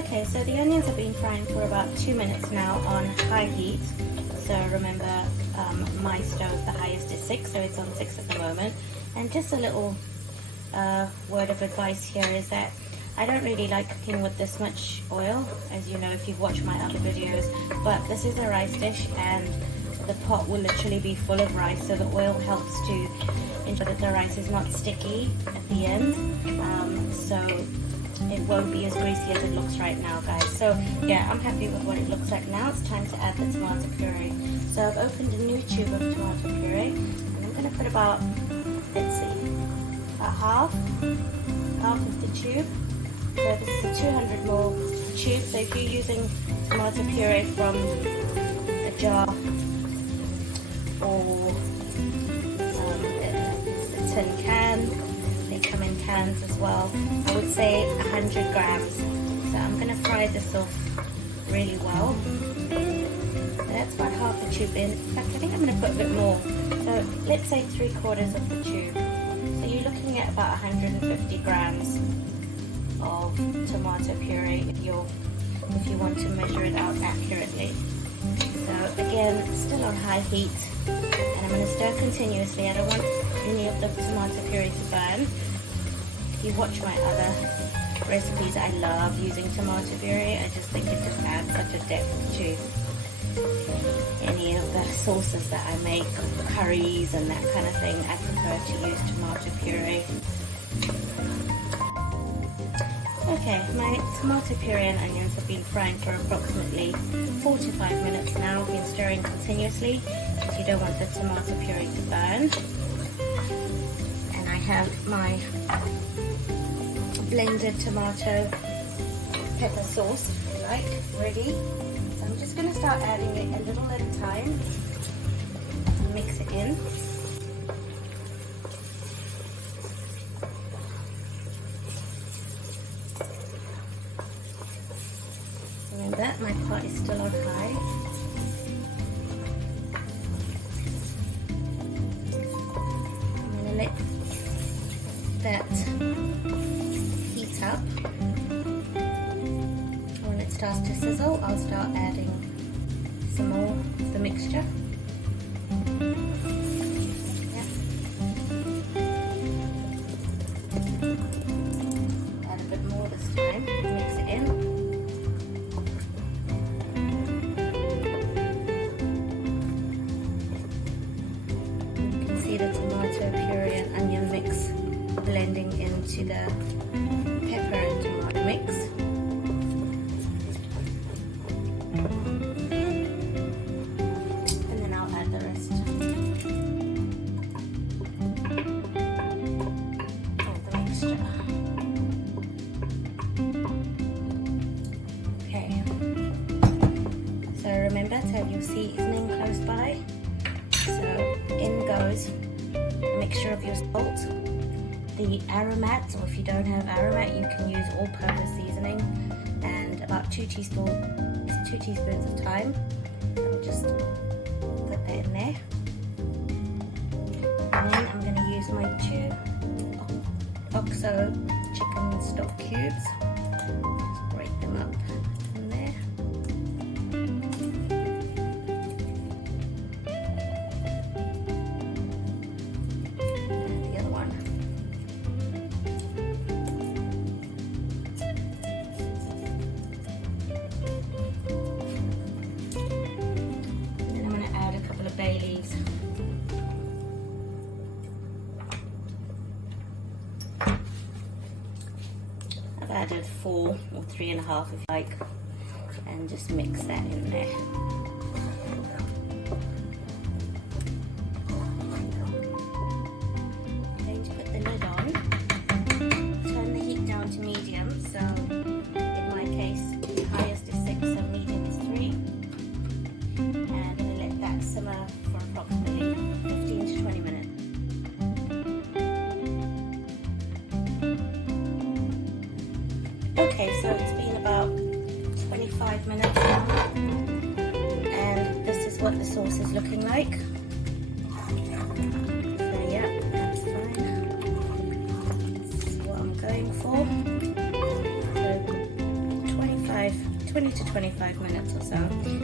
Okay, so the onions have been frying for about 2 minutes now on high heat. So remember, my stove, the highest is 6, so it's on 6 at the moment. And just a little word of advice here is that I don't really like cooking with this much oil, as you know if you've watched my other videos, but this is a rice dish and the pot will literally be full of rice, so the oil helps to ensure that the rice is not sticky at the end, so it won't be as greasy as it looks right now, guys. So yeah, I'm happy with what it looks like now. It's time to add the tomato puree. So I've opened a new tube of tomato puree and I'm going to put about, let's see, about half of the tube. So this is a 200 ml tube, so if you're using tomato puree from a jar or a tin can, they come in cans as well, I would say 100 grams. So I'm going to fry this off really well. So that's about half the tube in. In fact, I think I'm going to put a bit more. So let's say 3/4 of the tube. So you're looking at about 150 grams of tomato puree if you want to measure it out accurately. So again, still on high heat, and I'm going to stir continuously. I don't want any of the tomato puree to burn. If you watch my other recipes, I love using tomato puree. I just think it just adds such a depth to any of the sauces that I make, curries and that kind of thing. I prefer to use tomato puree. Okay, my tomato puree and onions have been frying for approximately 4 to 5 minutes now. I've been stirring continuously because you don't want the tomato puree to burn. And I have my blended tomato pepper sauce, if you like, ready. So I'm just going to start adding it a little at a time and mix it in. Remember, my pot is still on high. I'm going to let that heat up. When it starts to sizzle, I'll start adding some more of the mixture. Add a bit more this time, mix it in. The tomato puree and onion mix blending into the pepper and tomato mix. And then I'll add the rest of the mixture. Okay. So remember to have your seasoning close by. So in goes a mixture of your salt, the aromat, or if you don't have aromat, you can use all-purpose seasoning, and about 2 teaspoons of thyme. I'll just put that in there. And then I'm going to use my 2 Oxo Chicken Cubes. Just break them up in there. Bay leaves. I've added 4 or 3.5 if you like, and just mix that in there. I'm going to put the lid on, turn the heat down to medium, so in my case the highest is 6, so medium is 3. Simmer for approximately 15 to 20 minutes. Okay, so it's been about 25 minutes now, and this is what the sauce is looking like. So yeah, that's fine. That's what I'm going for. So 25 20 to 25 minutes or so.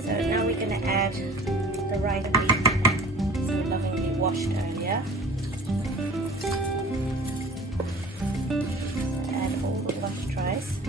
So now we're going to add the rice we so lovingly washed earlier. So add all the washed rice.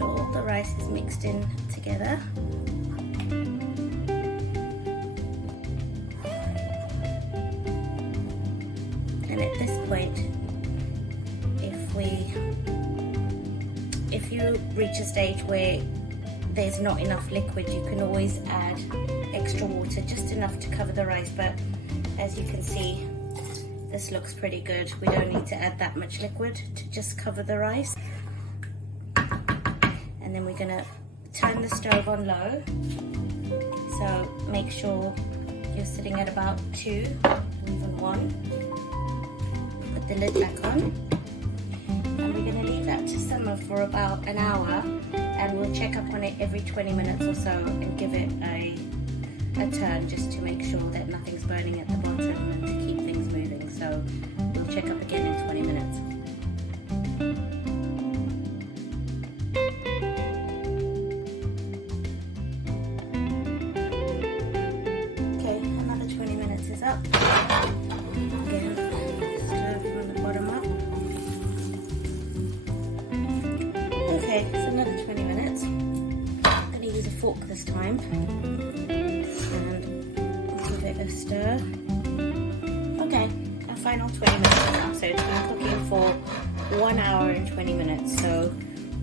All the rice is mixed in together. And at this point, if you reach a stage where there's not enough liquid, you can always add extra water, just enough to cover the rice. But as you can see, this looks pretty good. We don't need to add that much liquid to just cover the rice. And then we're gonna turn the stove on low. So make sure you're sitting at about 2, even 1. Put the lid back on. And we're gonna leave that to simmer for about an hour. And we'll check up on it every 20 minutes or so and give it a turn just to make sure that nothing's burning at the bottom and to keep things moving. So we'll check up again in 20 minutes. Up. Again, stir from the bottom up. Okay, so another 20 minutes. I'm going to use a fork this time and give it a stir. Okay, our final 20 minutes now. So it's been cooking for 1 hour and 20 minutes. So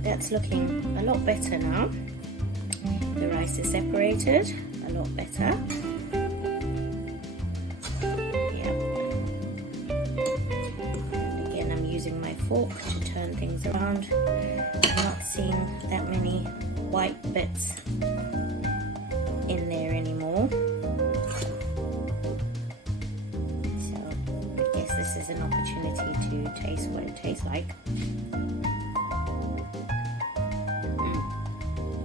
that's looking a lot better now. The rice is separated a lot better. Using my fork to turn things around. I'm not seeing that many white bits in there anymore. So I guess this is an opportunity to taste what it tastes like.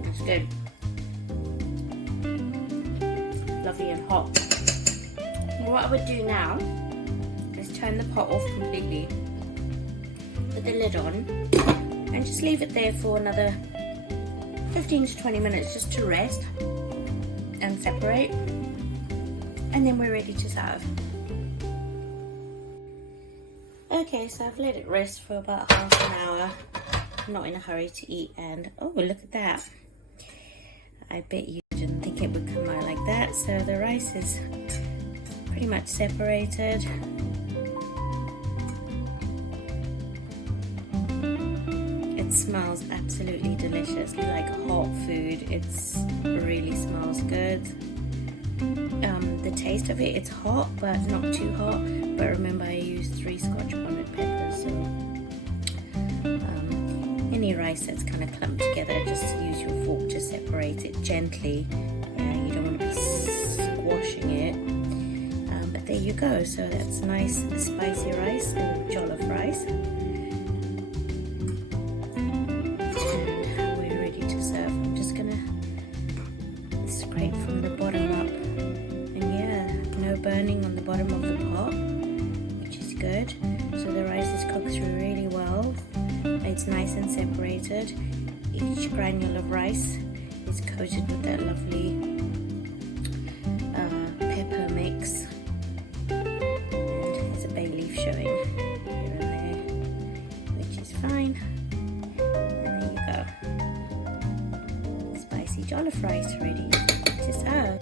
That's good. Lovely and hot. What I would do now is turn the pot off completely. Put the lid on and just leave it there for another 15 to 20 minutes just to rest and separate, and then we're ready to serve. Okay, so I've let it rest for about half an hour. I'm not in a hurry to eat, and oh, look at that. I bet you didn't think it would come out like that. So the rice is pretty much separated. It smells absolutely delicious, like hot food. It's really smells good. The taste of it, it's hot but not too hot. But remember, I used 3 Scotch Bonnet peppers, so any rice that's kind of clumped together, just use your fork to separate it gently. You don't want to be squashing it. But there you go. So that's nice spicy rice and jollof rice. Scrape from the bottom up, and yeah, no burning on the bottom of the pot, which is good. So the rice is cooked through really well. It's nice and separated. Each granule of rice is coated with that lovely pepper mix, and there's a bay leaf showing here and there, which is fine. And there you go, spicy jollof rice ready to serve.